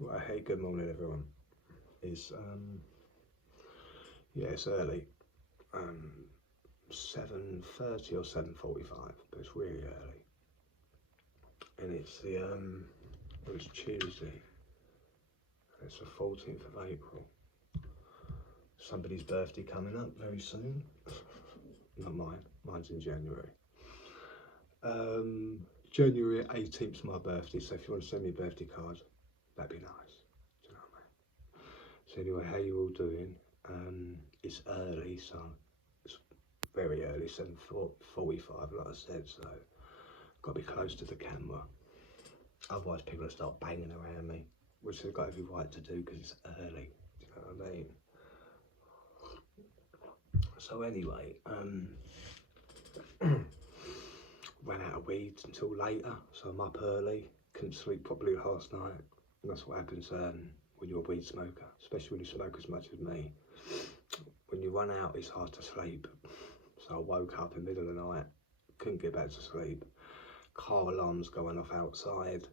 Well, hey, good morning, everyone. It's yeah, it's early, 7:30 or 7:45, but it's really early, and it's Tuesday. And it's the 14th of April. Somebody's birthday coming up very soon. Not mine. Mine's in January. January 18th is my birthday, so if you want to send me a birthday card, that'd be nice. Do you know what I mean? So anyway, how you all doing? It's early, so it's very early, 7:45, like I said, so got to be close to the camera. Otherwise, people will start banging around me, which they've got every right to do because it's early. Do you know what I mean? So anyway, ran out of weeds until later, so I'm up early. Couldn't sleep properly last night. And that's what happens when you're a weed smoker, especially when you smoke as much as me. When you run out, it's hard to sleep. So I woke up in the middle of the night, couldn't get back to sleep. Car alarms going off outside.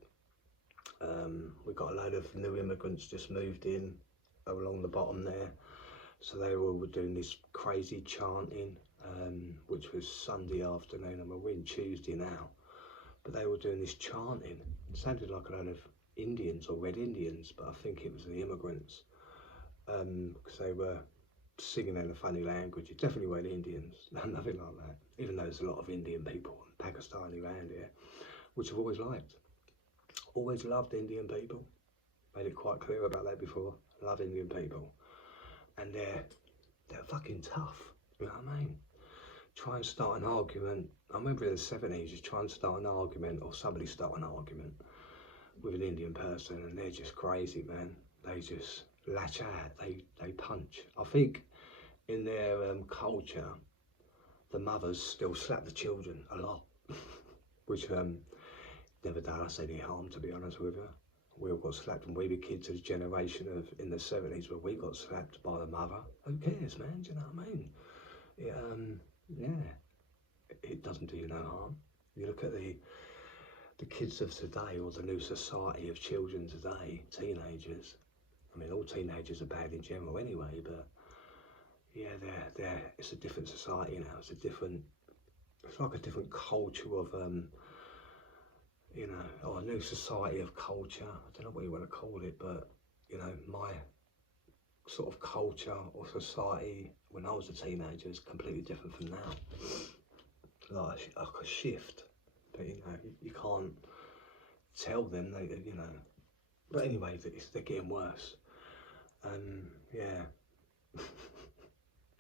We got a load of new immigrants just moved in along the bottom there. So they were all doing this crazy chanting, which was Sunday afternoon, and we're in Tuesday now. But they were doing this chanting. It sounded like a load of Indians or Red Indians, but I think it was the immigrants, because they were singing in a funny language. It definitely weren't Indians, nothing like that. Even though there's a lot of Indian people and Pakistani around here, which I've always liked. Always loved Indian people. Made it quite clear about that before. Love Indian people, and they're fucking tough. You know what I mean? Try and start an argument. I remember in the 70s, you try and start an argument, or somebody start an argument with an Indian person, and they're just crazy, man. They just lash out. They punch. I think in their culture, the mothers still slap the children a lot, which never done us any harm, to be honest with you. We all got slapped when we were kids, as a generation of in the 70s where we got slapped by the mother. Who cares, man? Do you know what I mean? It doesn't do you no harm. You look at the kids of today, or the new society of children today, teenagers. I mean, all teenagers are bad in general anyway, but yeah, it's a different society now. It's like a different culture of or a new society of culture. I don't know what you want to call it, but my sort of culture or society when I was a teenager is completely different from now. Like a shift, but you can't tell them, But anyway, they're getting worse, and yeah.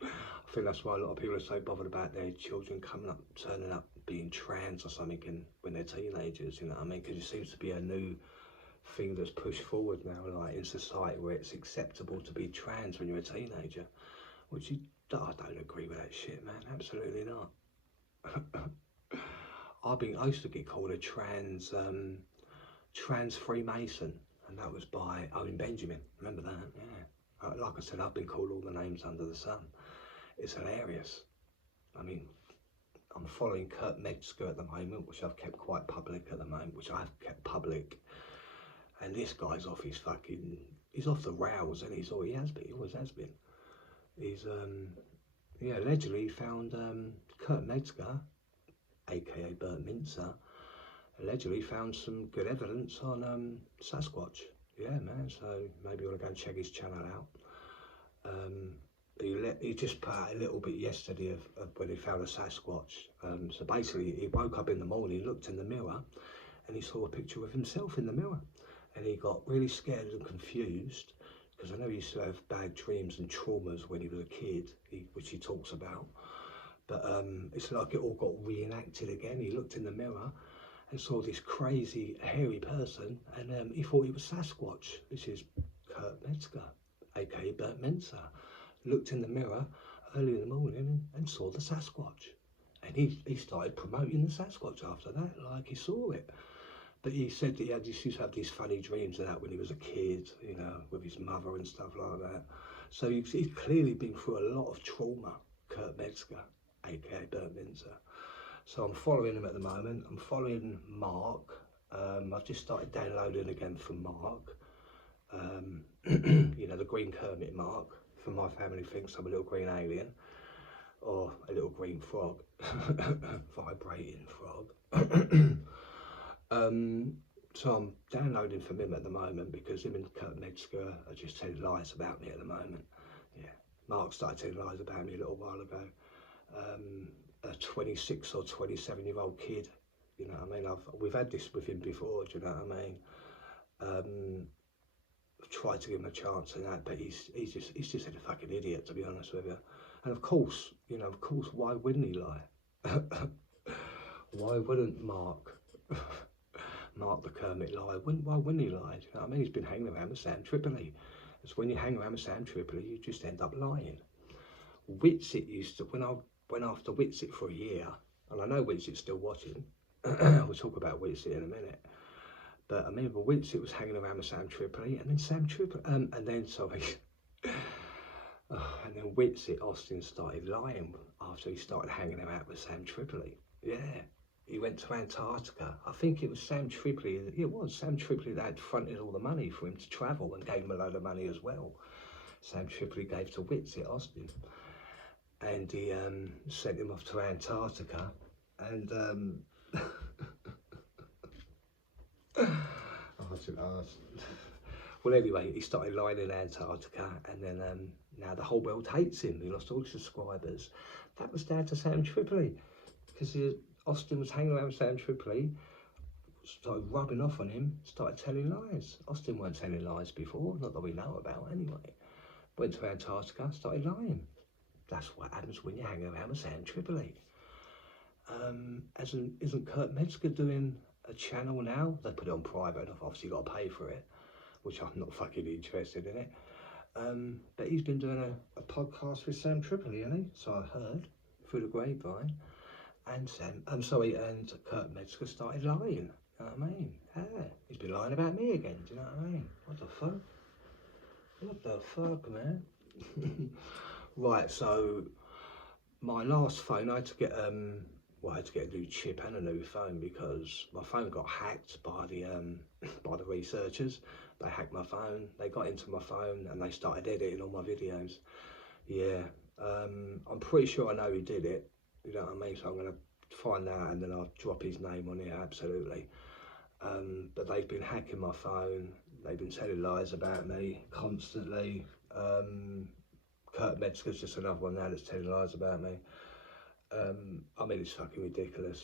I think that's why a lot of people are so bothered about their children turning up being trans or something when they're teenagers, you know what I mean? Because it seems to be a new thing that's pushed forward now, like in society, where it's acceptable to be trans when you're a teenager, which I don't agree with that shit, man. Absolutely not. I used to get called a trans Freemason, and that was by Owen Benjamin. Remember that? Yeah. Like I said, I've been called all the names under the sun. It's hilarious. I mean, I'm following Kurt Metzger at the moment, which I've kept quite public at the moment, and this guy's off he's off the rails, and he always has been. He's allegedly found Kurt Metzger, aka Bert Mincer, allegedly found some good evidence on Sasquatch. Yeah, man. So maybe you want to go and check his channel out. He just put out a little bit yesterday of when he found a Sasquatch. So basically, he woke up in the morning, looked in the mirror, and he saw a picture of himself in the mirror, and he got really scared and confused, because I know he used to have bad dreams and traumas when he was a kid, which he talks about. But it's like it all got reenacted again. He looked in the mirror and saw this crazy hairy person, and he thought he was Sasquatch, which is Kurt Metzger, aka Bert Mensa. Looked in the mirror early in the morning and saw the Sasquatch, and he started promoting the Sasquatch after that, like he saw it. But he said that he used to have these funny dreams and that when he was a kid, with his mother and stuff like that. So he's clearly been through a lot of trauma, Kurt Metzger, aka Bert Mincer. So I'm following him at the moment. I'm following Mark. I've just started downloading again from Mark. You know, the green Kermit mark from my family thinks I'm a little green alien or a little green frog, vibrating frog. So I'm downloading from him at the moment because him and Kurt Metzger are just telling lies about me at the moment. Yeah, Mark started telling lies about me a little while ago. A 26 or 27-year-old kid, you know what I mean? We've had this with him before, do you know what I mean? I've tried to give him a chance and that, but he's just a fucking idiot, to be honest with you. And of course, you know, why wouldn't he lie? Why wouldn't Mark the Kermit lie? Why wouldn't he lie? Do you know what I mean? He's been hanging around with Sam Tripoli. It's when you hang around with Sam Tripoli, you just end up lying. Witsit used to, when I went after Witsit for a year, and I know Witsit's still watching. We'll talk about Witsit in a minute. But I remember Witsit was hanging around with Sam Tripoli, and then and then Witsit Austin started lying after he started hanging out with Sam Tripoli. Yeah, he went to Antarctica. I think it was Sam Tripoli. It was Sam Tripoli that had fronted all the money for him to travel and gave him a load of money as well. Sam Tripoli gave to Witsit Austin, and he sent him off to Antarctica, and well, anyway, he started lying in Antarctica, and then now the whole world hates him. He lost all his subscribers. That was down to Sam Tripoli, because Austin was hanging around with Sam Tripoli, started rubbing off on him, started telling lies. Austin weren't telling lies before, not that we know about anyway. Went to Antarctica, started lying. That's what happens when you hang around with Sam Tripoli. Isn't Kurt Metzger doing a channel now? They put it on private. I've obviously got to pay for it, which I'm not fucking interested in it. But he's been doing a podcast with Sam Tripoli, hasn't he? So I heard through the grapevine. And and Kurt Metzger started lying. You know what I mean? Yeah, he's been lying about me again. Do you know what I mean? What the fuck? What the fuck, man? Right. So my last phone, I had to get a new chip and a new phone because my phone got hacked by the researchers. They hacked my phone, they got into my phone and they started editing all my videos. Yeah, I'm pretty sure I know who did it, you know what I mean? So I'm going to find out and then I'll drop his name on it, absolutely. But they've been hacking my phone, they've been telling lies about me constantly. Kurt Metzger's just another one now that's telling lies about me. I mean, it's fucking ridiculous.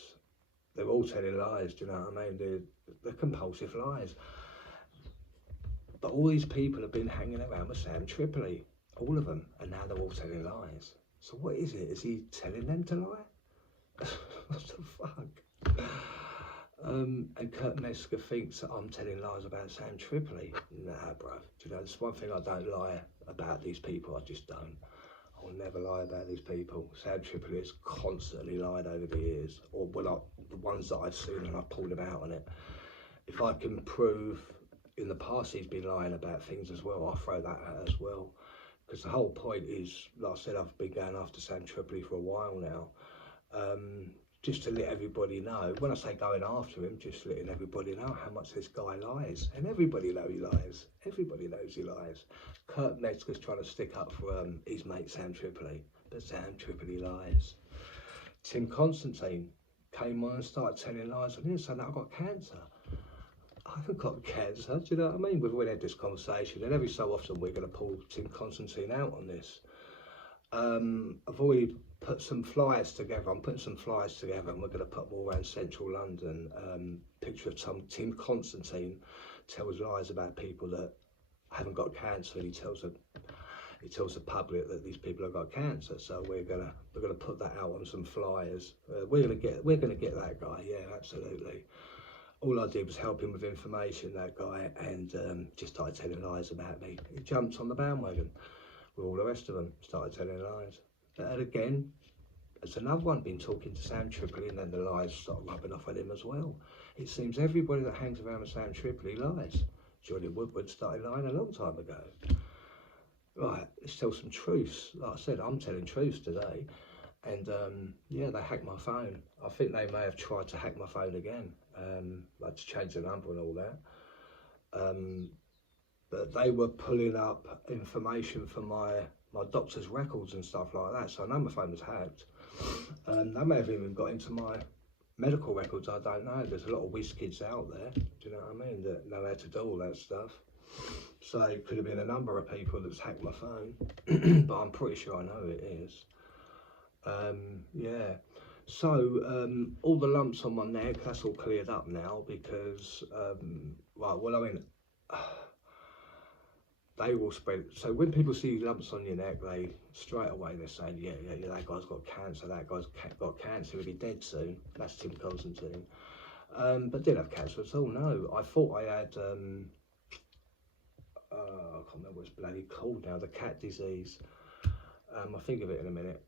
They're all telling lies, do you know what I mean? They're compulsive lies. But all these people have been hanging around with Sam Tripoli, all of them, and now they're all telling lies. So what is it? Is he telling them to lie? What the fuck? And Kurt Metzger thinks that I'm telling lies about Sam Tripoli. Nah, bruv. Do you know, there's one thing I don't lie about these people, I just don't. I'll never lie about these people. Sam Tripoli has constantly lied over the years, or the ones that I've seen and I've pulled him out on it. If I can prove in the past he's been lying about things as well, I'll throw that out as well. Because the whole point is, like I said, I've been going after Sam Tripoli for a while now. Just to let everybody know, when I say going after him, just letting everybody know how much this guy lies. And everybody knows he lies. Everybody knows he lies. Kurt Metzger's trying to stick up for his mate Sam Tripoli, but Sam Tripoli lies. Tim Constantine came on and started telling lies on him, saying that I've got cancer. I haven't got cancer, do you know what I mean? We've already had this conversation, and every so often we're going to pull Tim Constantine out on this. I've already put some flyers together. I'm putting some flyers together, and we're going to put them all around central London. Picture of Tim Constantine tells lies about people that haven't got cancer, and he tells the public that these people have got cancer. So we're gonna put that out on some flyers. We're gonna get that guy. Yeah, absolutely. All I did was help him with information, that guy, and just started telling lies about me. He jumped on the bandwagon with all the rest of them, started telling lies. But again, there's another one been talking to Sam Tripoli, and then the lies start rubbing off on him as well. It seems everybody that hangs around with Sam Tripoli lies. Johnny Woodward started lying a long time ago. Right, let's tell some truths. Like I said, I'm telling truths today. And yeah, they hacked my phone. I think they may have tried to hack my phone again, like to change the number and all that. but they were pulling up information from my doctor's records and stuff like that, so I know my phone was hacked. They may have even got into my medical records, I don't know. There's a lot of whiz kids out there, do you know what I mean, that know how to do all that stuff. So it could have been a number of people that's hacked my phone, but I'm pretty sure I know who it is. Yeah. So all the lumps on my neck, that's all cleared up now because, right, well, I mean, they will spread. So when people see lumps on your neck, they straight away they're saying, yeah, that guy's got cancer, that guy's got cancer, he'll be dead soon. That's Tim Constantine. But didn't have cancer at all, no. I thought I had, I can't remember what it's bloody called now, the cat disease. I'll think of it in a minute.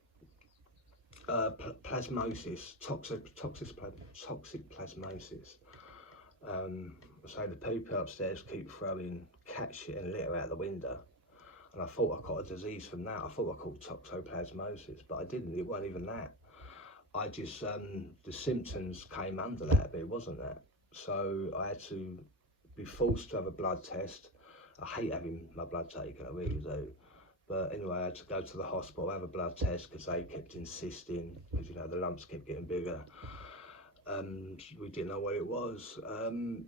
Plasmosis, toxic plasmosis. So the people upstairs keep throwing cat shit and litter out the window, and I thought I caught a disease from that. I thought I caught toxoplasmosis, but I didn't. It wasn't even that. I just the symptoms came under that, but it wasn't that. So I had to be forced to have a blood test. I hate having my blood taken, I really do. But anyway, I had to go to the hospital, have a blood test, because they kept insisting, because you know the lumps kept getting bigger. We didn't know what it was.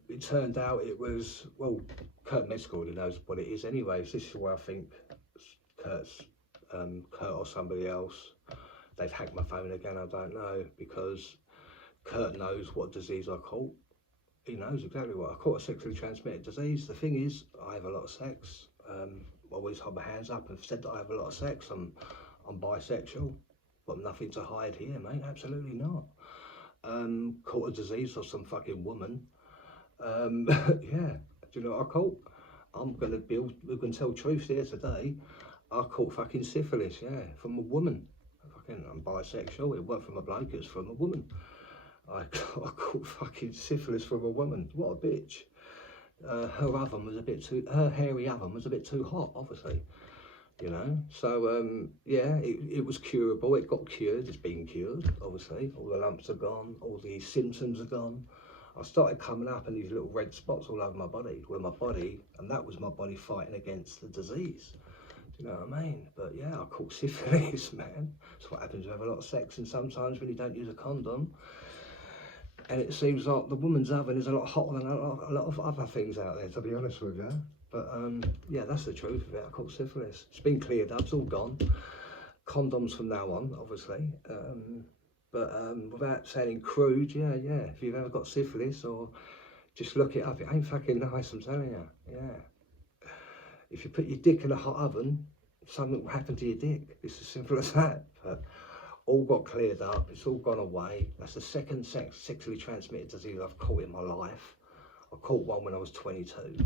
It turned out it was, well, Kurt Metzger already knows what it is anyway. So this is where I think Kurt or somebody else, they've hacked my phone again, I don't know, because Kurt knows what disease I caught. He knows exactly what I caught, a sexually transmitted disease. The thing is, I have a lot of sex. Always hold my hands up and said that I have a lot of sex. I'm bisexual, but nothing to hide here, mate. Absolutely not. Caught a disease or some fucking woman. Yeah, do you know what I caught? We can tell truth here today. I caught fucking syphilis, yeah, from a woman. I'm bisexual. It wasn't from a bloke, it was from a woman. I caught fucking syphilis from a woman. What a bitch. Her oven was a bit too, her hairy oven was a bit too hot, obviously, you know. So yeah, it was curable. It got cured. It's been cured, obviously. All the lumps are gone. All the symptoms are gone. I started coming up and these little red spots all over my body, and that was my body fighting against the disease. Do you know what I mean? But yeah, I caught syphilis, man. That's what happens when you have a lot of sex, and sometimes when you don't use a condom. And it seems like the woman's oven is a lot hotter than a lot of other things out there, to be honest with you. But yeah, that's the truth of it. I caught syphilis. It's been cleared up, it's all gone. Condoms from now on, obviously. But without sounding crude, yeah, if you've ever got syphilis, or just look it up, it ain't fucking nice, I'm telling you, yeah. If you put your dick in a hot oven, something will happen to your dick. It's as simple as that. But all got cleared up, it's all gone away. That's the second sexually transmitted disease I've caught in my life. I caught one when I was 22.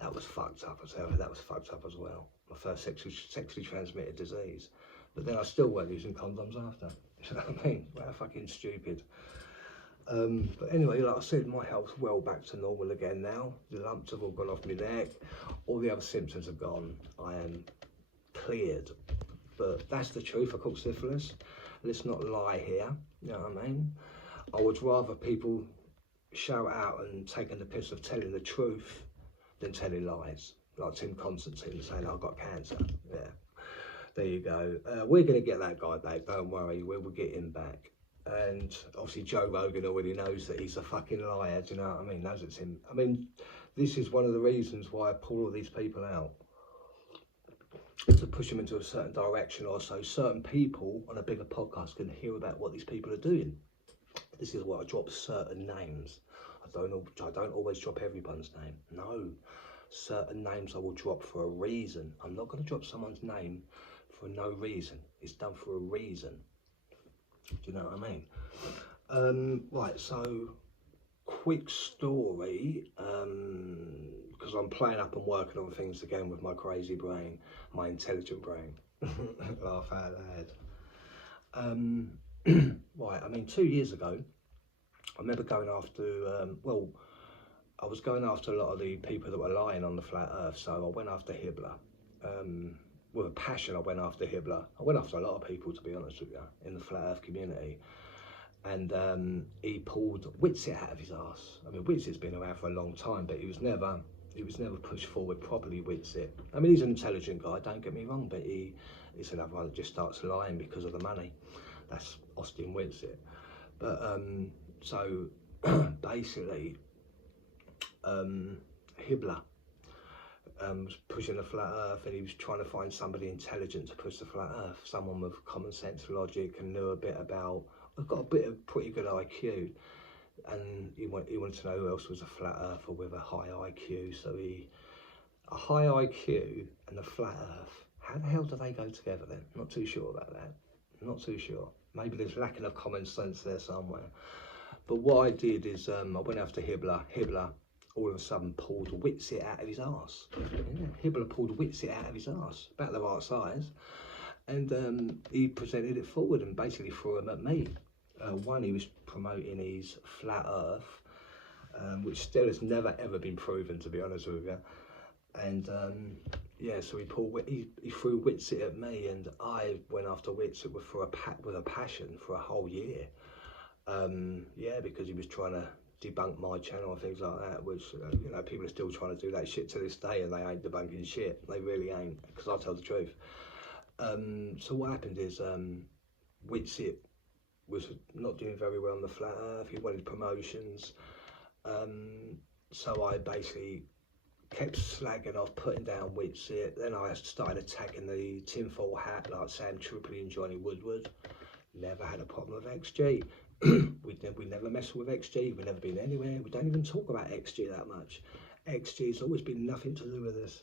That was fucked up as hell. That was fucked up as well. My first sexually transmitted disease. But then I still weren't using condoms after. You know what I mean? Well, fucking stupid. But anyway, like I said, my health's well back to normal again now. The lumps have all gone off my neck. All the other symptoms are gone. I am cleared. But that's the truth. I caught syphilis. Let's not lie here, you know what I mean? I would rather people shout out and taking the piss of telling the truth than telling lies, like Tim Constantine saying I've got cancer. Yeah, there you go. We're going to get that guy back, don't worry, we will get him back. And obviously Joe Rogan already knows that he's a fucking liar, do you know what I mean? Knows it's him. I mean, this is one of the reasons why I pull all these people out, to push them into a certain direction, or so certain people on a bigger podcast can hear about what these people are doing. This is why I drop certain names. I don't always drop everyone's name. No, certain names I will drop for a reason. I'm not going to drop someone's name for no reason. It's done for a reason. Do you know what I mean? Right, so quick story, because I'm playing up and working on things again with my crazy brain, my intelligent brain. Laugh out loud. Right, I mean, 2 years ago, I remember going after, well, I was going after a lot of the people that were lying on the flat earth, so I went after Hibbler. With a passion, I went after Hibbler. I went after a lot of people, to be honest with you, in the flat earth community. And he pulled Witsit out of his arse. I mean, Witsit's been around for a long time, but he was never He was never pushed forward properly, Witsit. I mean, he's an intelligent guy, don't get me wrong, but he's another one that just starts lying because of the money. That's Austin Witsit. But so basically, Hibbler was pushing the flat earth, and he was trying to find somebody intelligent to push the flat earth, someone with common sense, logic, and knew a bit about, got a bit of pretty good IQ, and he wanted to know who else was a flat earther with a high IQ. So a high IQ and a flat earth, how the hell do they go together then? Not too sure about that, not too sure. Maybe there's lacking of common sense there somewhere. But what I did is I went after Hibbler. Hibbler all of a sudden pulled Witsit out of his arse. Yeah, Hibbler pulled Witsit out of his arse, about the right size, and he presented it forward and basically threw him at me. One, he was promoting his flat earth, which still has never ever been proven, to be honest with you. And yeah, so he threw Witsit at me, and I went after Witsit with a passion for a whole year. Yeah, because he was trying to debunk my channel and things like that, which you know, people are still trying to do that shit to this day, and they ain't debunking shit. They really ain't, because I tell the truth. So what happened is Witsit was not doing very well on the flat earth. He wanted promotions, so I basically kept slagging off, putting down Witsit. Then I started attacking the tinfoil hat like Sam Tripoli and Johnny Woodward. Never had a problem with XG. we never mess with XG. We've never been anywhere. We don't even talk about XG that much. XG's always been nothing to do with this.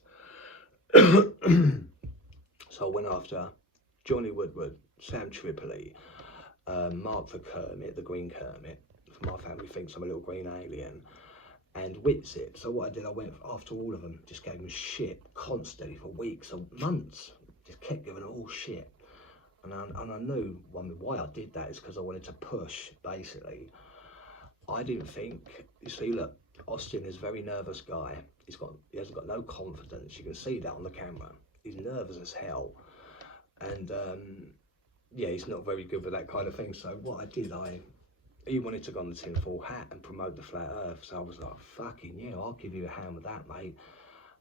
So I went after Johnny Woodward, Sam Tripoli, Mark the Kermit, the Green Kermit. My family thinks I'm a little green alien. And Witsit. So what I did, I went after all of them. Just gave them shit constantly for weeks or months. Just kept giving them all shit. And I knew why I did that is because I wanted to push, basically. I didn't think, you see, look, Austin is a very nervous guy. He hasn't got no confidence. You can see that on the camera. He's nervous as hell. And yeah, he's not very good with that kind of thing. So what I did, he wanted to go on the tinfoil hat and promote the flat earth. So I was like, fucking yeah, I'll give you a hand with that, mate.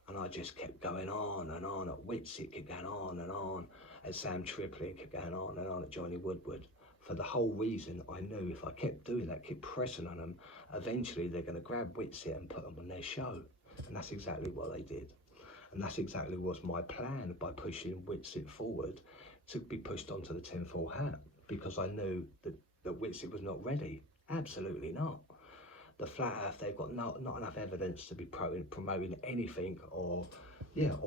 And I just kept going on and on. At Witsit kept going on and on. And Sam Tripoli kept going on and on at Johnny Woodward. For the whole reason, I knew if I kept doing that, kept pressing on them, eventually they're going to grab Witsit and put them on their show. And that's exactly what they did. And that's exactly what was my plan by pushing Witsit forward to be pushed onto the tinfoil hat. Because I knew that Witsit was not ready. Absolutely not. The flat earth, they've got not enough evidence to be promoting anything or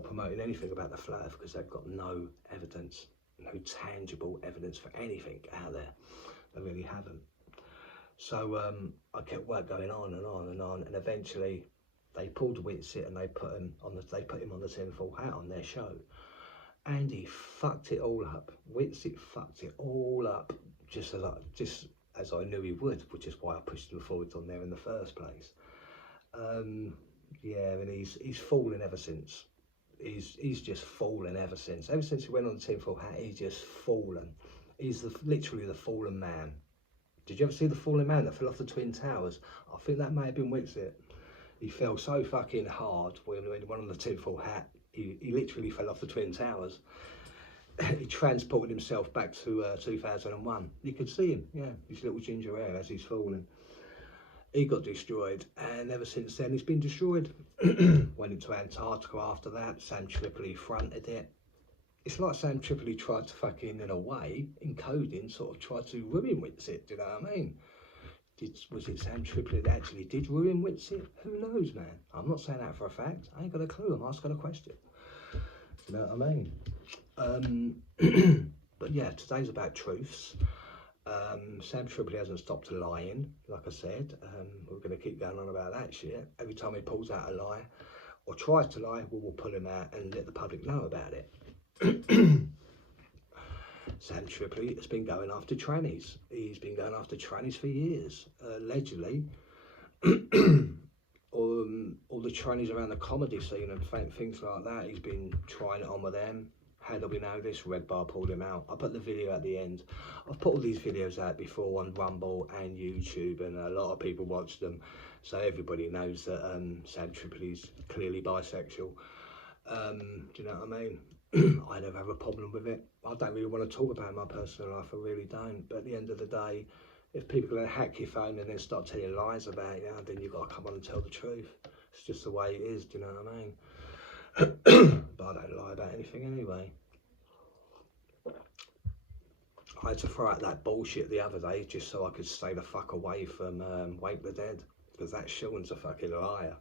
promoting anything about the flat earth, because they've got no evidence, no tangible evidence for anything out there. They really haven't. So I kept going on and on and on, and eventually they pulled Witsit and they put him on the tinfoil hat on their show, and he fucked it all up. Witsit fucked it all up, just as I knew he would, which is why I pushed him forward on there in the first place. Yeah, and he's fallen ever since. He's just fallen ever since. Ever since he went on the tinfoil hat, he's just fallen. He's literally the fallen man. Did you ever see the fallen man that fell off the Twin Towers? I think that may have been Witsit. He fell so fucking hard when he went on the tinfoil hat. He literally fell off the Twin Towers. He transported himself back to 2001. You could see him, yeah, his little ginger hair as he's falling. He got destroyed, and ever since then he's been destroyed. Went into Antarctica after that. Sam Tripoli fronted it. It's like Sam Tripoli tried to fucking, in a way, in coding, sort of tried to ruin Witsit, do you know what I mean? Was it Sam Tripoli that actually did ruin Witsit? Who knows, man? I'm not saying that for a fact. I ain't got a clue. I'm asking a question. Do you know what I mean? But yeah, today's about truths. Sam Tripoli hasn't stopped lying, like I said. We're going to keep going on about that shit. Every time he pulls out a lie or tries to lie, we will pull him out and let the public know about it. Sam Tripoli has been going after trannies. He's been going after trannies for years, allegedly. All the trannies around the comedy scene and things like that, he's been trying it on with them, How do we know this? Red Bar pulled him out. I put the video at the end. I've put all these videos out before on Rumble and YouTube, and a lot of people watch them, so everybody knows that Sam Tripoli's clearly bisexual. Do you know what I mean? I never have a problem with it. I don't really want to talk about my personal life, I really don't. But at the end of the day, if people are going to hack your phone and then start telling lies about you, then you've got to come on and tell the truth. It's just the way it is, do you know what I mean? But I don't lie about anything anyway. I had to throw out that bullshit the other day just so I could stay the fuck away from Wake the Dead, because that Sean's a fucking liar.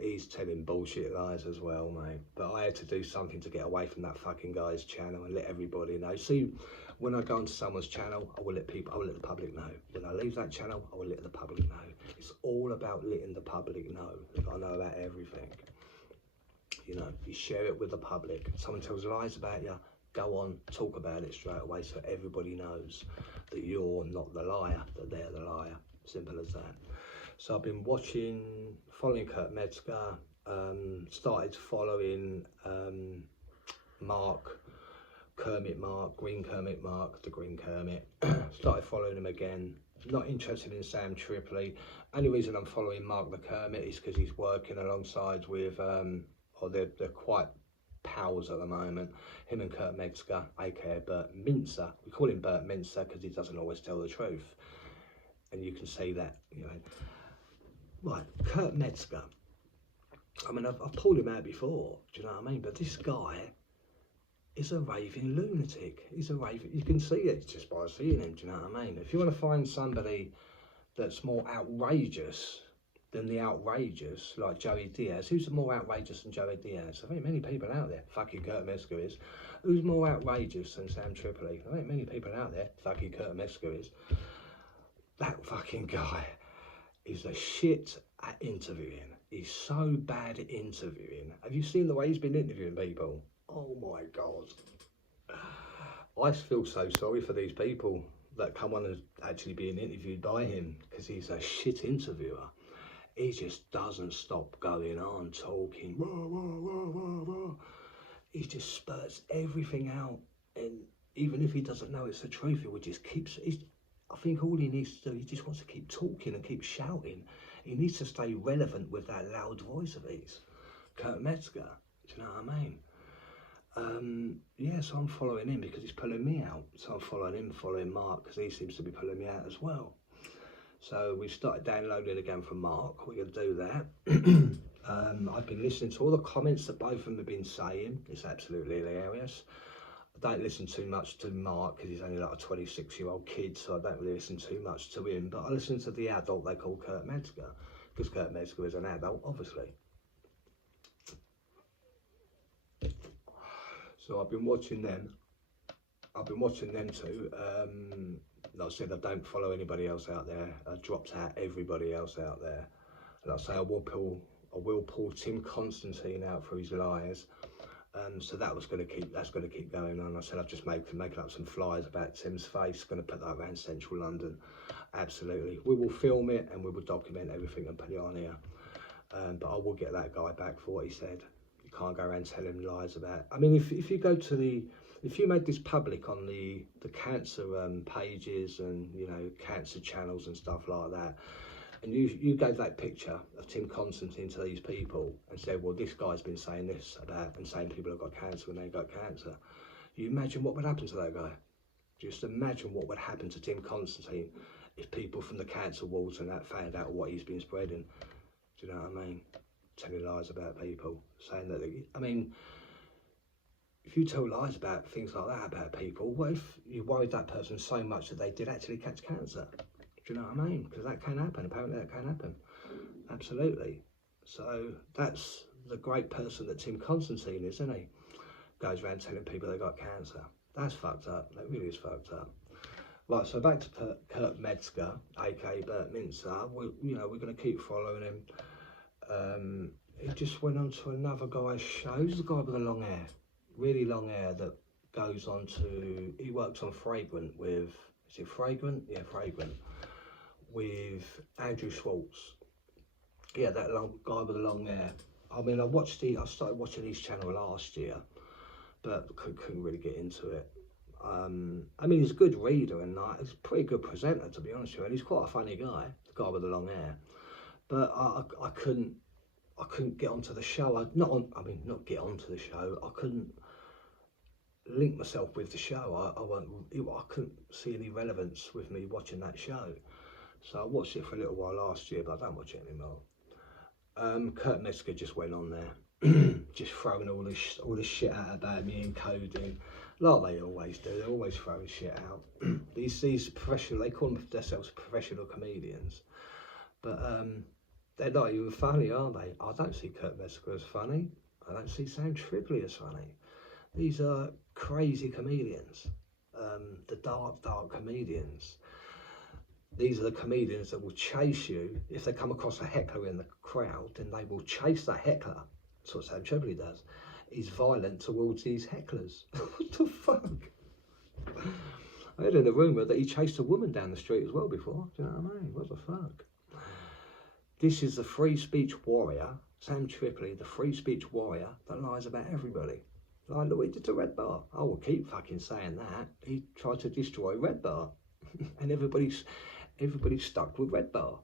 He's telling bullshit lies as well, mate. But I had to do something to get away from that fucking guy's channel and let everybody know. See, when I go onto someone's channel, I will let the public know. When I leave that channel, I will let the public know. It's all about letting the public know. They've got to know about everything. You know, you share it with the public. If someone tells lies about you, go on, talk about it straight away so everybody knows that you're not the liar, that they're the liar. Simple as that. So I've been following Kurt Metzger, started following Green Kermit Mark, the Green Kermit. Started following him again. Not interested in Sam Tripoli. Only reason I'm following Mark the Kermit is because he's working alongside with, or they're quite pals at the moment, him and Kurt Metzger, aka Bert Mincer. We call him Bert Mincer because he doesn't always tell the truth. And you can see that, you know. Right, Kurt Metzger. I mean, I've pulled him out before, do you know what I mean? But this guy is a raving lunatic. He's a raving, you can see it just by seeing him, do you know what I mean? If you want to find somebody that's more outrageous than the outrageous, like Joey Diaz, who's more outrageous than Joey Diaz? I think many people out there, fucking Kurt Metzger is. Who's more outrageous than Sam Tripoli? I think many people out there, fucking Kurt Metzger is. That fucking guy is a shit at interviewing. He's so bad at interviewing. Have you seen the way he's been interviewing people? Oh my God. I feel so sorry for these people that come on and actually being interviewed by him, because he's a shit interviewer. He just doesn't stop going on, talking. Rah, rah, rah, rah, rah. He just spurts everything out. And even if he doesn't know it's the truth, he would just keep... I think all he needs to do, he just wants to keep talking and keep shouting. He needs to stay relevant with that loud voice of his. Kurt Metzger, do you know what I mean? Yeah, so I'm following him because he's pulling me out. So I'm following him, following Mark, because he seems to be pulling me out as well. So we started downloading again from Mark. We're going to do that. I've been listening to all the comments that both of them have been saying. It's absolutely hilarious. I don't listen too much to Mark because he's only like a 26-year-old kid, so I don't really listen too much to him. But I listen to the adult they call Kurt Metzger, because Kurt Metzger is an adult, obviously. So I've been watching them. I've been watching them too. Like I said, I don't follow anybody else out there. I dropped out everybody else out there. Like I say, I will pull Tim Constantine out for his lies. So that's going to keep going on. I said I've just making up some flyers about Tim's face. Going to put that around central London. Absolutely, we will film it and we will document everything and put it on here. But I will get that guy back for what he said. You can't go around telling lies about. I mean, if you go to if you made this public on the cancer pages and, you know, cancer channels and stuff like that, and you gave that picture of Tim Constantine to these people and said, well, this guy's been saying this about and saying people have got cancer when they got cancer, you imagine what would happen to that guy? Just imagine what would happen to Tim Constantine if people from the cancer wards and that found out what he's been spreading. Do you know what I mean? Telling lies about people, saying that, I mean, if you tell lies about things like that about people, what if you worried that person so much that they did actually catch cancer? Do you know what I mean? Because that can happen. Apparently that can happen. Absolutely. So that's the great person that Tim Constantine is, isn't he? Goes around telling people they got cancer. That's fucked up. That really is fucked up. Right, so back to Kurt Metzger, aka Bert Mincer. We're going to keep following him. He just went on to another guy's show. Who's the guy with the long hair? Really long hair that goes on to... He works on Fragrant with... Is it Fragrant? Yeah, Fragrant. With Andrew Schwartz. Yeah, that guy with the long hair. I mean, I started watching his channel last year, but couldn't really get into it. I mean, he's a good reader and he's a pretty good presenter, to be honest with you, and he's quite a funny guy, the guy with the long hair. But I couldn't get onto the show. Not get onto the show. I couldn't link myself with the show. I couldn't see any relevance with me watching that show. So I watched it for a little while last year, but I don't watch it anymore. Kurt Metzger just went on there, just throwing all this shit out about me and coding, like they always do. They're always throwing shit out. these professional, they call themselves professional comedians, but they're not even funny, are they? I don't see Kurt Metzger as funny. I don't see Sam Tripoli as funny. These are crazy comedians, the dark comedians. These are the comedians that will chase you. If they come across a heckler in the crowd, then they will chase that heckler. That's what Sam Tripoli does. He's violent towards these hecklers. What the fuck? I heard in a rumour that he chased a woman down the street as well before. Do you know what I mean? What the fuck? This is the free speech warrior, Sam Tripoli, the free speech warrior that lies about everybody. Like what he did to Red Bar. I will keep fucking saying that. He tried to destroy Red Bar. And everybody's stuck with Red Bar.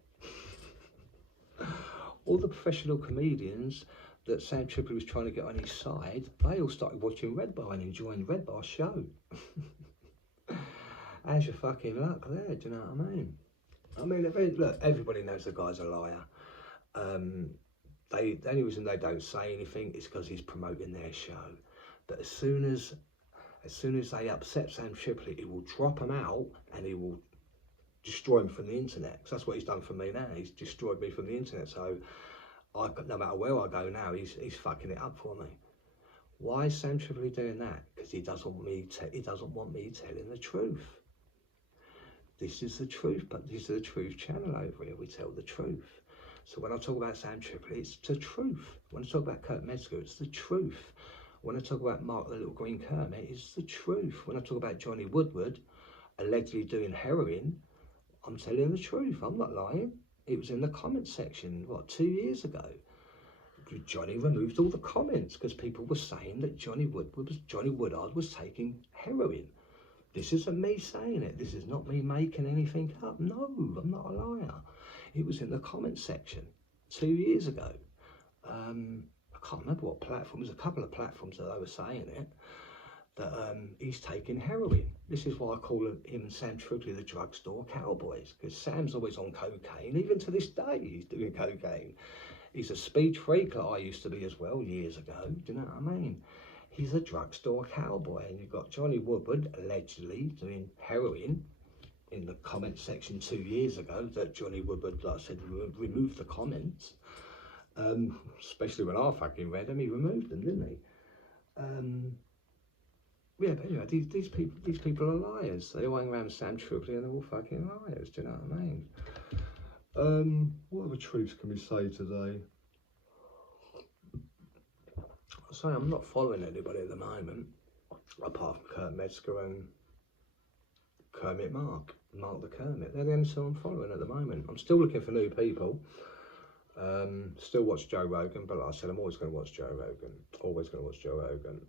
All the professional comedians that Sam Tripoli was trying to get on his side, they all started watching Red Bar and enjoying Red Bar's show. How's your fucking luck there? Do you know what I mean? I mean, look, everybody knows the guy's a liar. The only reason they don't say anything is because he's promoting their show. But as soon as they upset Sam Tripoli, he will drop them out and he will destroy him from the internet. Because that's what he's done for me now. He's destroyed me from the internet. So no matter where I go now, he's fucking it up for me. Why is Sam Tripoli doing that? Because he doesn't want me telling the truth. This is the truth, but this is the truth channel over here. We tell the truth. So when I talk about Sam Tripoli, it's the truth. When I talk about Kurt Metzger, it's the truth. When I talk about Mark the Little Green Kermit, it's the truth. When I talk about Johnny Woodward allegedly doing heroin, I'm telling the truth. I'm not lying. It was in the comment section, 2 years ago. Johnny removed all the comments because people were saying that Johnny Woodward was taking heroin. This isn't me saying it. This is not me making anything up. No, I'm not a liar. It was in the comment section 2 years ago. I can't remember what platform. There's a couple of platforms that they were saying it, that he's taking heroin. This is why I call him and Sam Tripoli the drugstore cowboys, because Sam's always on cocaine. Even to this day, he's doing cocaine. He's a speed freak like I used to be as well years ago. Do you know what I mean? He's a drugstore cowboy, and you've got Johnny Woodward allegedly doing heroin in the comment section 2 years ago. That Johnny Woodward, like I said, removed the comments. Especially when I fucking read them, he removed them, didn't he? Yeah, but anyway, these people are liars. They all hang around Sam Tripoli and they're all fucking liars. Do you know what I mean? What other truths can we say today? I say I'm not following anybody at the moment, apart from Kurt Metzger and Mark the Kermit. They're the only two I'm following at the moment. I'm still looking for new people. Still watch Joe Rogan, but like I said, I'm always going to watch Joe Rogan. Always going to watch Joe Rogan.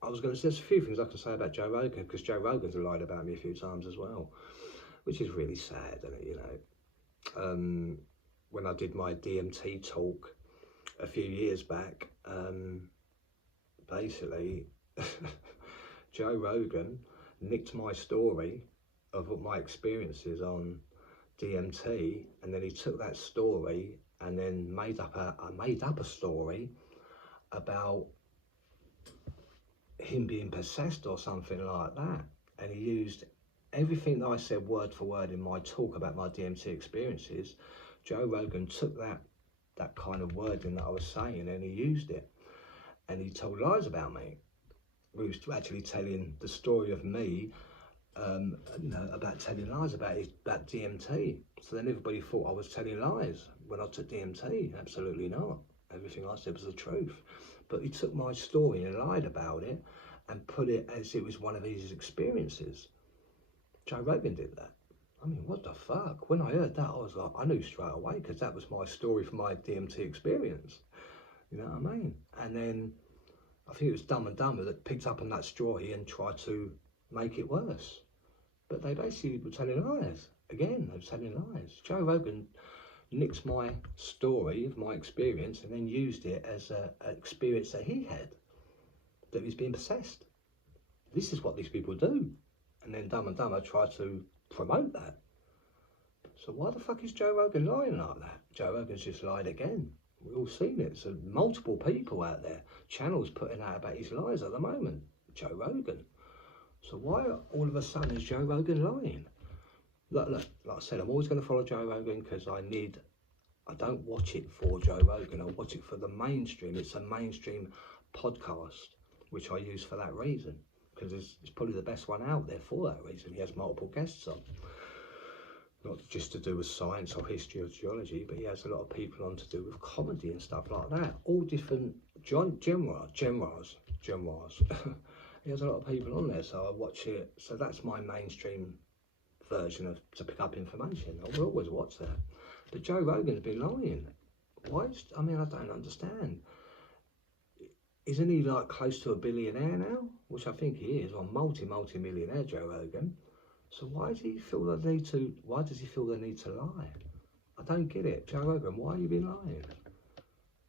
I was going to say, there's a few things I can say about Joe Rogan, because Joe Rogan's lied about me a few times as well, which is really sad, isn't it, you know? When I did my DMT talk a few years back, basically, Joe Rogan nicked my story of what my experiences on DMT, and then he took that story and then made up a story about him being possessed or something like that, and he used everything that I said word for word in my talk about my DMT experiences. Joe Rogan took that kind of wording that I was saying and he used it, and he told lies about me. He was actually telling the story of me, you know, about telling lies about DMT. So then everybody thought I was telling lies when I took DMT. Absolutely not. Everything I said was the truth. But he took my story and lied about it and put it as it was one of his experiences. Joe Rogan did that. I mean, what the fuck? When I heard that, I was like, I knew straight away, because that was my story from my DMT experience. You know what I mean? And then I think it was Dumb and Dumber that picked up on that story and tried to make it worse. But they basically were telling lies. Again, they were telling lies. Joe Rogan nicked my story of my experience and then used it as an experience that he had, that he's being possessed. This is what these people do. And then Dumb and Dumber tried to promote that. So why the fuck is Joe Rogan lying like that? Joe Rogan's just lied again. We've all seen it. So multiple people out there, channels putting out about his lies at the moment. Joe Rogan. So why all of a sudden is Joe Rogan lying? Look, like I said, I'm always going to follow Joe Rogan because I don't watch it for Joe Rogan. I watch it for the mainstream. It's a mainstream podcast, which I use for that reason, because it's probably the best one out there for that reason. He has multiple guests on. Not just to do with science or history or geology, but he has a lot of people on to do with comedy and stuff like that. All different genres. He has a lot of people on there, so I watch it. So that's my mainstream version of to pick up information. I will always watch that. But Joe Rogan's been lying. Why? I mean, I don't understand. Isn't he like close to a billionaire now? Which I think he is, or multi-millionaire Joe Rogan. So why does he feel the need to? Why does he feel the need to lie? I don't get it, Joe Rogan. Why have you been lying?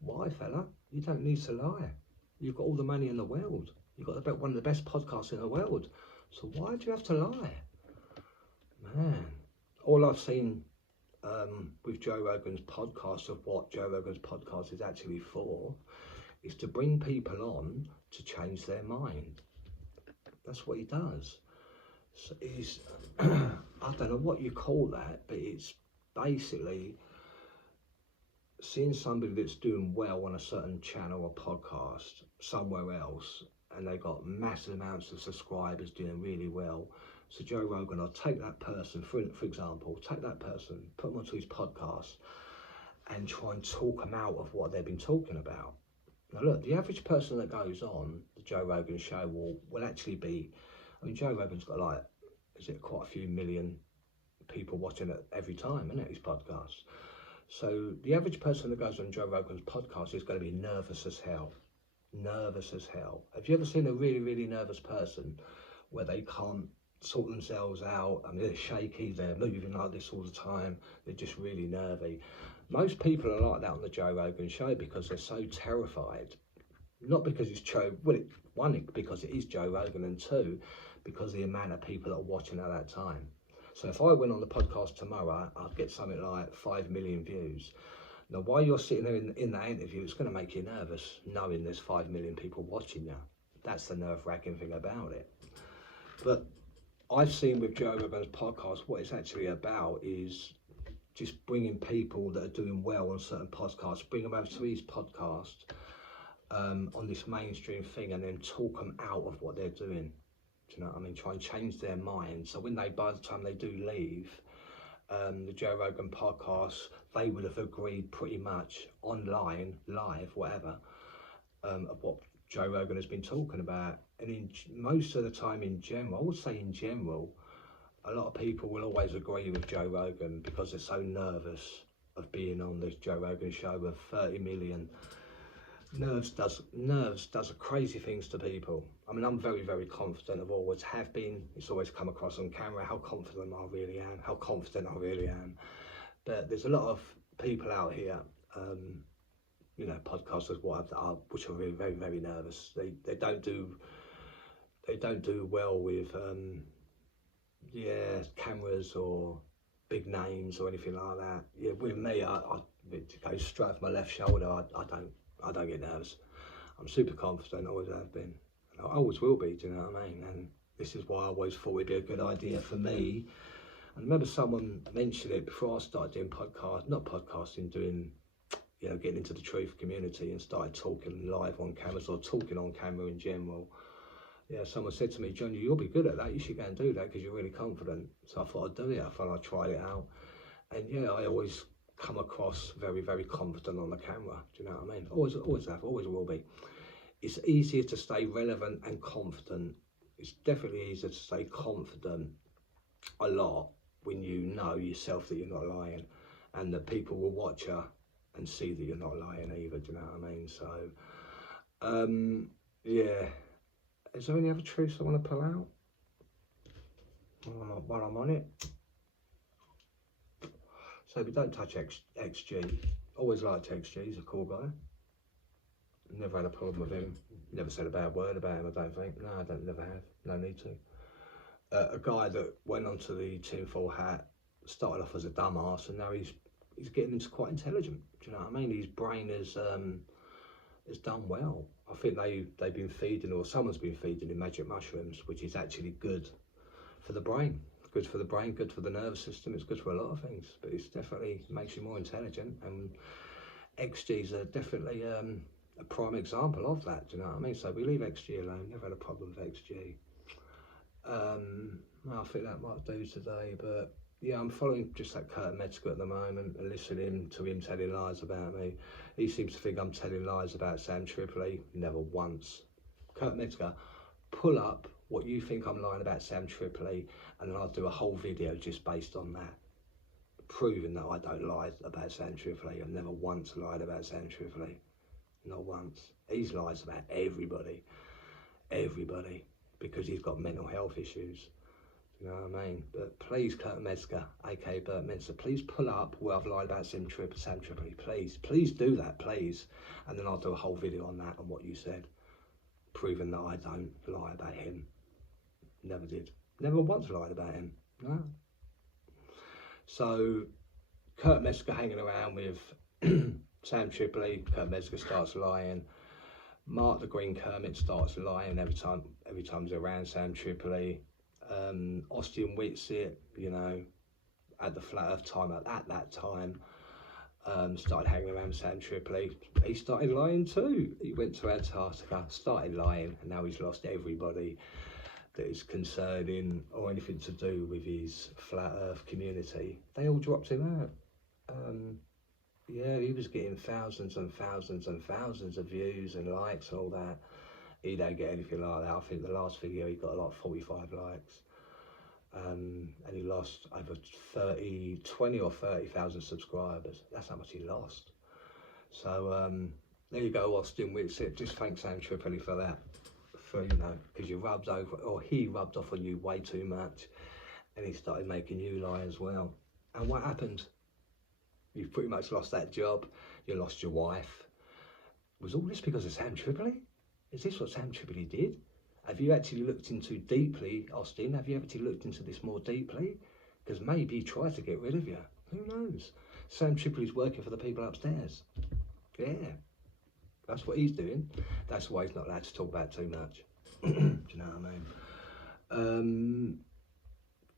Why, fella? You don't need to lie. You've got all the money in the world. You've got one of the best podcasts in the world. So why do you have to lie, man? All I've seen with Joe Rogan's podcast of what Joe Rogan's podcast is actually for is to bring people on to change their mind. That's what he does. So he's, I don't know what you call that, but it's basically seeing somebody that's doing well on a certain channel or podcast somewhere else, and they got massive amounts of subscribers doing really well. So Joe Rogan will take that person, for example, take that person, put them onto his podcast, and try and talk them out of what they've been talking about. Now look, the average person that goes on the Joe Rogan show will actually be, I mean, Joe Rogan's got like, quite a few million people watching it every time, isn't it, his podcast? So the average person that goes on Joe Rogan's podcast is going to be nervous as hell. Nervous as hell. Have you ever seen a really, really nervous person where they can't sort themselves out? I mean, they're shaky, they're moving like this all the time, they're just really nervy. Most people are like that on the Joe Rogan show because they're so terrified. Not because it's Joe, one, because it is Joe Rogan, and two, because of the amount of people that are watching at that time. So if I went on the podcast tomorrow, I'd get something like 5 million views. Now, while you're sitting there in that interview, it's going to make you nervous, knowing there's 5 million people watching you. That's the nerve-wracking thing about it. But I've seen with Joe Rogan's podcast, what it's actually about is just bringing people that are doing well on certain podcasts, bring them over to his podcast on this mainstream thing, and then talk them out of what they're doing. Do you know what I mean? Try and change their mind. So when by the time they do leave the Joe Rogan podcast, they would have agreed pretty much online, live, whatever, of what Joe Rogan has been talking about. And most of the time in general, I would say in general, a lot of people will always agree with Joe Rogan because they're so nervous of being on this Joe Rogan show with 30 million. Nerves does crazy things to people. I mean, I'm very, very confident, I've always have been. It's always come across on camera how confident I really am. But there's a lot of people out here, you know, podcasters, which are really very, very nervous. They don't do well with cameras or big names or anything like that. Yeah, with me, it goes straight off my left shoulder. I don't get nervous. I'm super confident, always have been. And I always will be, do you know what I mean? And this is why I always thought it'd be a good idea for me. And I remember someone mentioned it before I started doing doing, you know, getting into the truth community and started talking live on cameras or talking on camera in general. Yeah, someone said to me, John, you'll be good at that. You should go and do that because you're really confident. So I thought I'd do it. I thought I'd try it out. And yeah, I always come across very, very confident on the camera. Do you know what I mean? Always have, always will be. It's easier to stay relevant and confident. It's definitely easier to stay confident a lot when you know yourself that you're not lying and that people will watch you and see that you're not lying either, do you know what I mean? So, yeah. Is there any other truths I want to pull out while I'm on it? So we don't touch XG. Always liked XG, he's a cool guy. Never had a problem with him. Never said a bad word about him, I don't think. No, never have. No need to. A guy that went onto the tinfoil hat, started off as a dumbass, and now he's getting into quite intelligent. Do you know what I mean? His brain has done well. I think they've been feeding, or someone's been feeding him magic mushrooms, which is actually good for the brain. Good for the brain, good for the nervous system. It's good for a lot of things, but it's definitely makes you more intelligent. And XG's are definitely a prime example of that. Do you know what I mean? So we leave XG alone. Never had a problem with XG. I think that might do today, but yeah, I'm following just that Kurt Metzger at the moment and listening to him telling lies about me. He seems to think I'm telling lies about Sam Tripoli. Never once. Kurt Metzger, pull up what you think I'm lying about Sam Tripoli, and then I'll do a whole video just based on that, proving that I don't lie about Sam Tripoli. I've never once lied about Sam Tripoli. Not once. He's lies about everybody, because he's got mental health issues. You know what I mean? But please, Kurt Metzger, aka Bert Menzer, please pull up where I've lied about Sam Tripoli. Please do that, please. And then I'll do a whole video on that, on what you said, proving that I don't lie about him. Never did. Never once lied about him. No. So, Kurt Metzger hanging around with Sam Tripoli. Kurt Metzger starts lying. Mark the Green Kermit starts lying every time he's around Sam Tripoli. Austin Witsit, you know, at the Flat Earth time at that time, started hanging around Sam Tripoli. He started lying too. He went to Antarctica, started lying, and now he's lost everybody that is concerning or anything to do with his Flat Earth community. They all dropped him out. Yeah, he was getting thousands and thousands and thousands of views and likes and all that. He don't get anything like that. I think the last video he got like 45 likes. And he lost over 20 or 30,000 subscribers. That's how much he lost. So there you go, Austin Witsit. Just thank Sam Tripoli for that. For, you know, because you rubbed over, or he rubbed off on you way too much, and he started making you lie as well. And what happened? You've pretty much lost that job. You lost your wife. Was all this because of Sam Tripoli? Is this what Sam Tripoli did? Have you actually looked into deeply, Austin? Have you actually looked into this more deeply? Because maybe he tried to get rid of you. Who knows? Sam Tripoli's working for the people upstairs. Yeah, that's what he's doing. That's why he's not allowed to talk about too much. Do you know what I mean?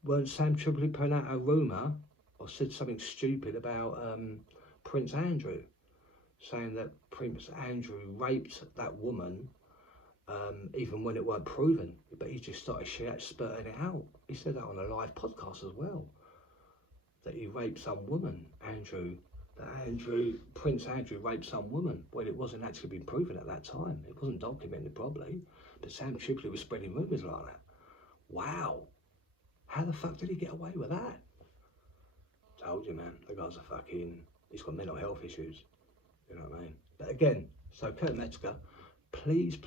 Weren't Sam Tripoli putting out a rumour or said something stupid about Prince Andrew, saying that Prince Andrew raped that woman, even when it weren't proven, but he just started spurting it out. He said that on a live podcast as well, that he raped some woman, Prince Andrew raped some woman, when it wasn't actually been proven at that time. It wasn't documented probably, but Sam Tripoli was spreading rumours like that. Wow, how the fuck did he get away with that? Told you, man, the guy's he's got mental health issues, you know what I mean? But again, so Kurt Metzger, please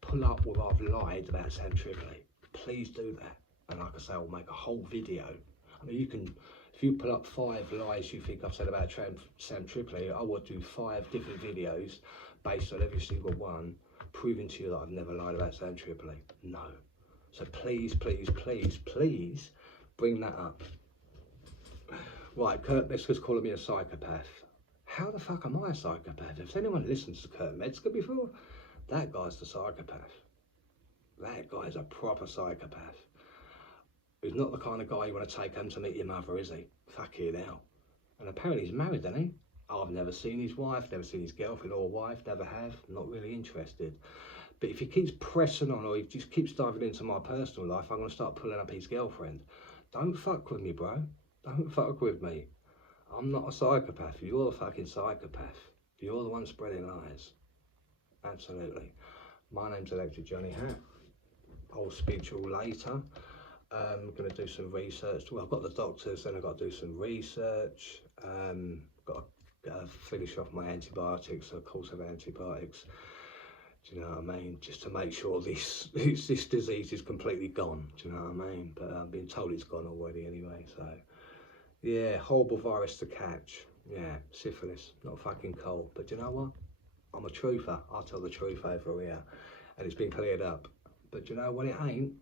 pull up what I've lied about Sam Tripoli. Please do that. And like I say, I'll make a whole video. I mean, you can, if you pull up 5 lies you think I've said about Sam Tripoli, I will do 5 different videos based on every single one, proving to you that I've never lied about Sam Tripoli. No. So please bring that up. Right, Kurt Metzger's calling me a psychopath. How the fuck am I a psychopath? Has anyone listened to Kurt Metzger before? That guy's the psychopath. That guy's a proper psychopath. He's not the kind of guy you want to take home to meet your mother, is he? Fucking hell. And apparently he's married, isn't he? I've never seen his wife, never seen his girlfriend or wife, never have. Not really interested. But if he keeps pressing on, or he just keeps diving into my personal life, I'm going to start pulling up his girlfriend. Don't fuck with me, bro. Don't fuck with me. I'm not a psychopath. You're the fucking psychopath. You're the one spreading lies. Absolutely. My name's Electric Johnny Hat. I'll speak to you all later. I'm going to do some research. Well, I've got the doctors, then I've got to do some research. Got finish off my antibiotics. Of course, I have antibiotics. Do you know what I mean? Just to make sure this disease is completely gone. Do you know what I mean? But I'm being told it's gone already anyway. So, yeah, horrible virus to catch. Yeah, syphilis, not fucking cold. But do you know what? I'm a truther. I tell the truth over here. And it's been cleared up. But do you know what it ain't?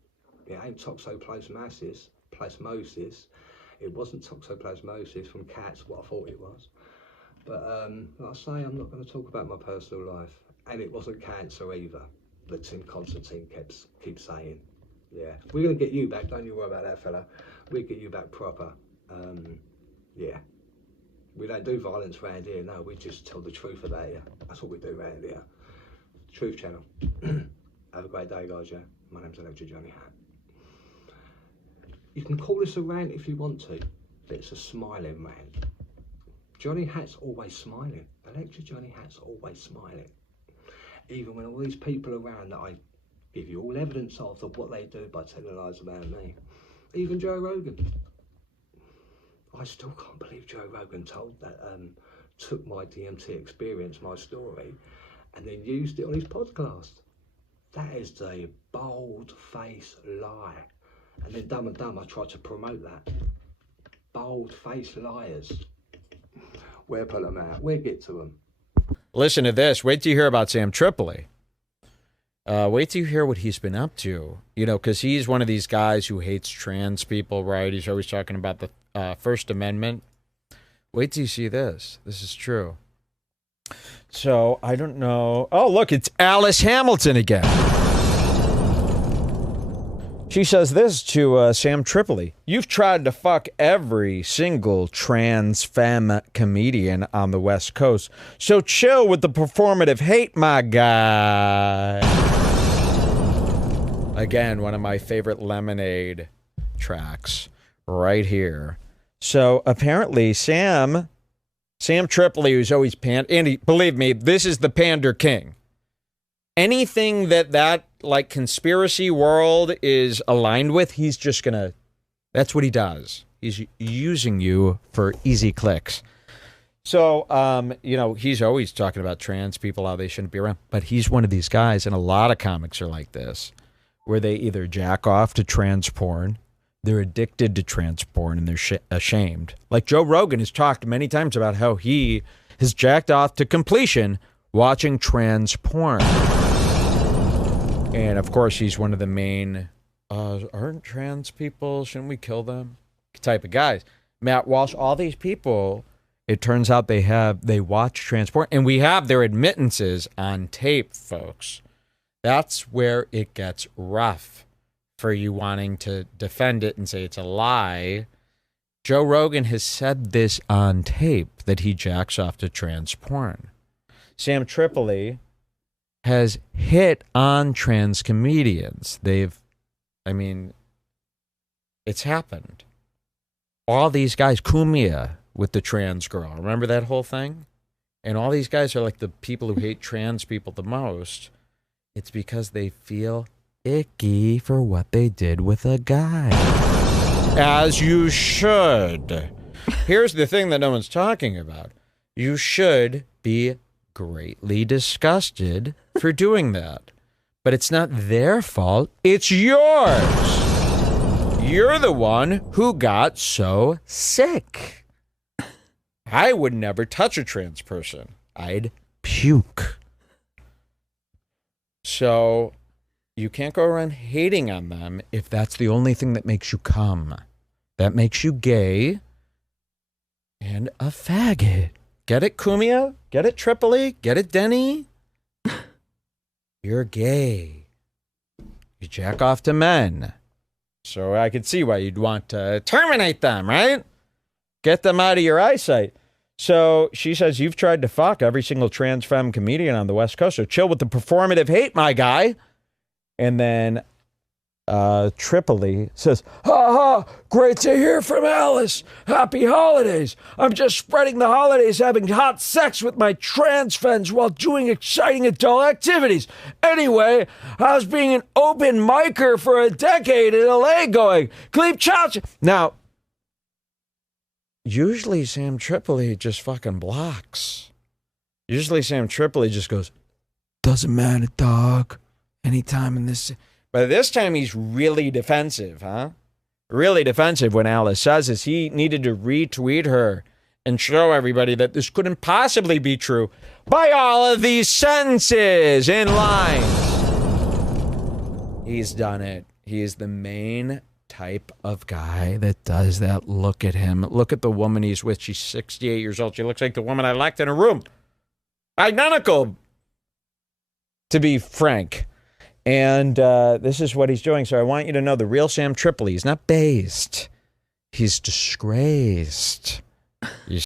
It ain't toxoplasmosis. It wasn't toxoplasmosis from cats, what I thought it was. But like I say, I'm not going to talk about my personal life. And it wasn't cancer either, that Tim Constantine keeps saying. Yeah, we're going to get you back, don't you worry about that, fella. We'll get you back proper. Yeah. We don't do violence around here, no, we just tell the truth about you. That's what we do around here. Truth Channel. Have a great day, guys, yeah? My name's Electric Johnny Hat. You can call this a rant if you want to, but it's a smiling rant. Johnny Hat's always smiling. Electric Johnny Hat's always smiling. Even when all these people around that I give you all evidence of what they do by telling lies about me. Even Joe Rogan. I still can't believe Joe Rogan took my DMT experience, my story, and then used it on his podcast. That is a bold-faced lie. And then Dumb and Dumb, I tried to promote that. Bold-faced liars. We'll put them out. We'll get to them. Listen to this. Wait till you hear about Sam Tripoli. Wait till you hear what he's been up to. You know, because he's one of these guys who hates trans people, right? He's always talking about the First Amendment. Wait till you see this. This is true. So, I don't know. Oh, look, it's Alice Hamilton again. She says this to Sam Tripoli. You've tried to fuck every single trans femme comedian on the West Coast, so chill with the performative hate, my guy. Again, one of my favorite Lemonade tracks right here. So apparently Sam Tripoli, who's always and believe me, this is the pander king. Anything that like conspiracy world is aligned with, he's just gonna, that's what he does. He's using you for easy clicks. So, you know, he's always talking about trans people, how they shouldn't be around. But he's one of these guys, and a lot of comics are like this, where they either jack off to trans porn, they're addicted to trans porn, and they're ashamed. Like Joe Rogan has talked many times about how he has jacked off to completion watching trans porn. And, of course, he's one of the main, aren't trans people, shouldn't we kill them, type of guys. Matt Walsh, all these people, it turns out they watch trans porn, and we have their admittances on tape, folks. That's where it gets rough for you wanting to defend it and say it's a lie. Joe Rogan has said this on tape, that he jacks off to trans porn. Sam Tripoli has hit on trans comedians. It's happened. All these guys, Kumia with the trans girl, remember that whole thing? And all these guys are like the people who hate trans people the most. It's because they feel icky for what they did with a guy. As you should. Here's the thing that no one's talking about. You should be greatly disgusted for doing that. But it's not their fault. It's yours. You're the one who got so sick. I would never touch a trans person. I'd puke. So you can't go around hating on them if that's the only thing that makes you come. That makes you gay and a faggot. Get it, Kumia? Get it, Tripoli? Get it, Denny? You're gay. You jack off to men. So I could see why you'd want to terminate them, right? Get them out of your eyesight. So she says, you've tried to fuck every single trans femme comedian on the West Coast, so chill with the performative hate, my guy. And then Tripoli says, ha ha, great to hear from Alice. Happy holidays. I'm just spreading the holidays having hot sex with my trans friends while doing exciting adult activities. Anyway, I was being an open micer for a decade in LA going, Cleep Chouch. Now, usually Sam Tripoli just fucking blocks. Usually Sam Tripoli just goes, doesn't matter, dog. Anytime in this. But this time he's really defensive, huh? Really defensive when Alice says this. He needed to retweet her and show everybody that this couldn't possibly be true by all of these sentences in lines. He's done it. He is the main type of guy that does that. Look at him. Look at the woman he's with. She's 68 years old. She looks like the woman I locked in a room. Identical, to be frank. And this is what he's doing. So I want you to know the real Sam Tripoli is not based. He's disgraced. You